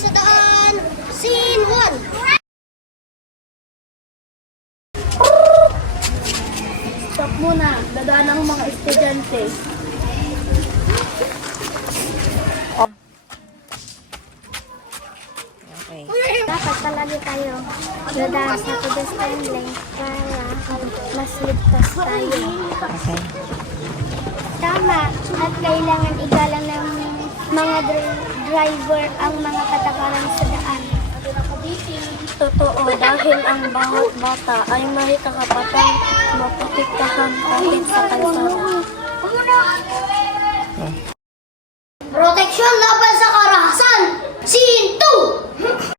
sa daan. Scene 1. Stop muna. Dadaan ang mga estudyante. Okay. Dapat palagi tayo dadaan sa pedestrian lane para mas ligtas tayo. Okay. Tama, at kailangan igalang ng mga driver ang mga patakaran sa daan. Totoo, dahil ang bawat bata ay may karapatang maprotektahan kahit sa kalsada. Proteksyon laban sa karahasan. Scene 2.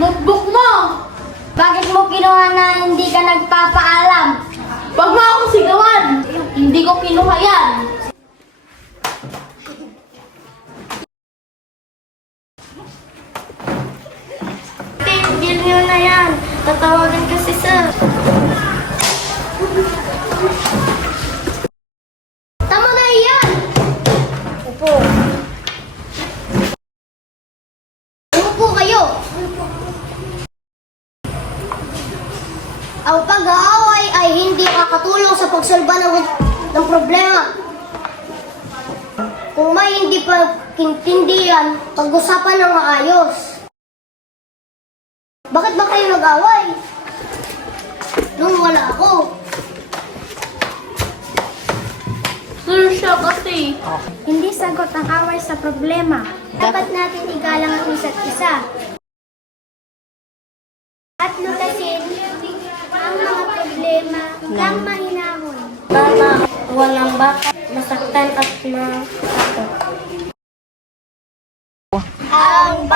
Notebook mo! Bakit mo kinuha na hindi ka nagpapaalam? Wag mo akong sigawan! Hindi ko kinuha yan! Tigil nyo na yan! Tatawagan ko si sir. Tama na yan. Opo. Umupo kayo. Ang pag-aaway ay hindi makakatulong sa pagsolba ng problema. Kung may hindi pagkintindihan, pag-usapan ng maayos. Bakit ba kayo nag-away? Nung wala ako. Sir siya kasi. Hindi sagot ang away sa problema. Dapat natin igalang ang isa't isa. At lutasin ang mga problema ng mahinahon. Para walang bata masaktan at matakot. Ang